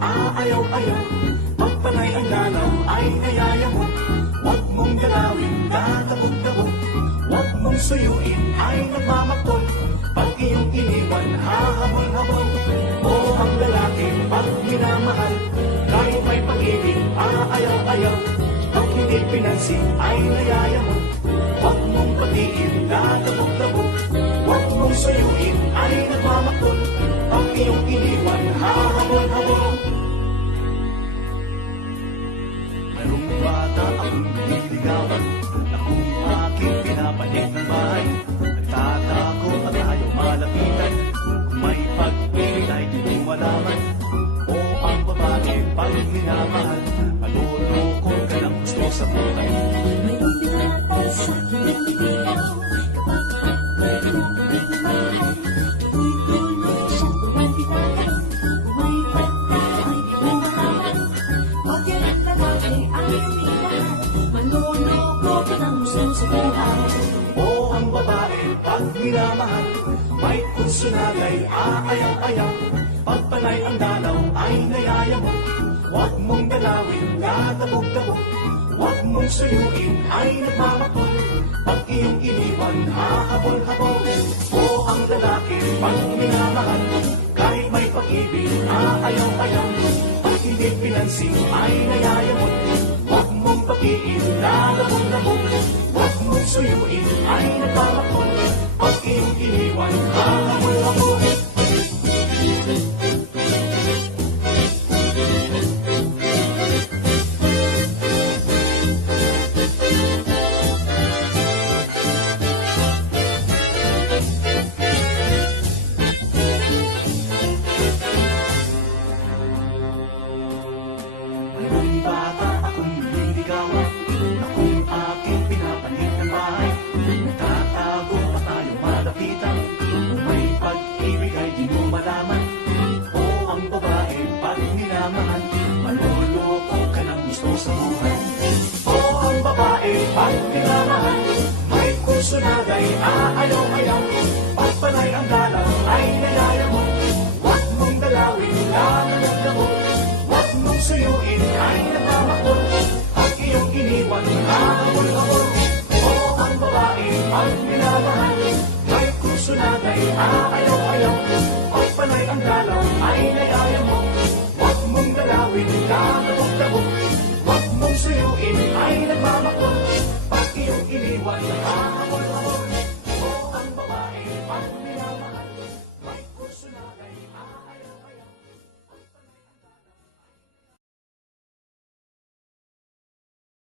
aayaw-ayaw. Pagpanay ang dalaw ay nayaya mo. Huwag mong galawin, tatabog-tabog. Huwag mong suyuin, ay nagmamakol. Pag iyong iniwan, hahabol-habol. O ang lalaki, pag minamahal, kahit may pag-ibig, aayaw-ayaw. Pag hindi pinansin, ay nayaya mo. Huwag mong patiin, tatabog-tabog. Huwag mong suyuin, ay nagmamakol. Pag iyong iniwan, hahabol-habol. Mayroong bata akong nililigawan, na kung aking pinapanik ng bahay, nagtatako at ayaw malapitan. Kung may pag-ibig ay di mo malaman. O ang babae pag minamahal, maluloko ka ng gusto sa buhay. Mayroong binata sa aking nililigaw, kapag pwede mo panig ng bahay. Tuloy-tuloy siya tumagitatan, kung may pagkakay ay di mo malaman. Huwag yan ang lalaki ang iniwan, manloloko ka ng gusto sa buhay. O ang babae pag minamahal, may kunsunagay aayaw-ayaw. Pagpanay ang dalaw ay nayaya mo. Huwag mong dalawin, tatabog-tabog. Huwag mong suyuin, ay nagmamakol. Pag iyong iniwan, hahabol-habol. O ang lalaki pag minamahal, kahit may pag-ibig, aayaw-ayaw. Pag hindi pinansin, ay nayaya mo. Huwag mong patiin, tatabog-tabog. Huwag mong suyuin, ay nagmamakol. Pag iyong iniwan, hahabol-habol. Mayroong bata akong nililigawan, na kung aking pinapanik ng bahay, nagtatago pa tayo malapitan. Kung may pag-ibig ay di mo malaman. O ang babae pag minamahal, maloloko ka ng gusto sa buhay. O ang babae pag minamahal, may kunsunagay aayaw-ayaw. Pagpanay ang dalaw ay nayaya mo. Huwag mong dalawin, tatabog-tabog. Huwag mong suyuin, ay nagmamakol. Pag iyong iniwan, hahabol-habol. O ang babae pag minamahal, may kunsunagay aayaw-ayaw.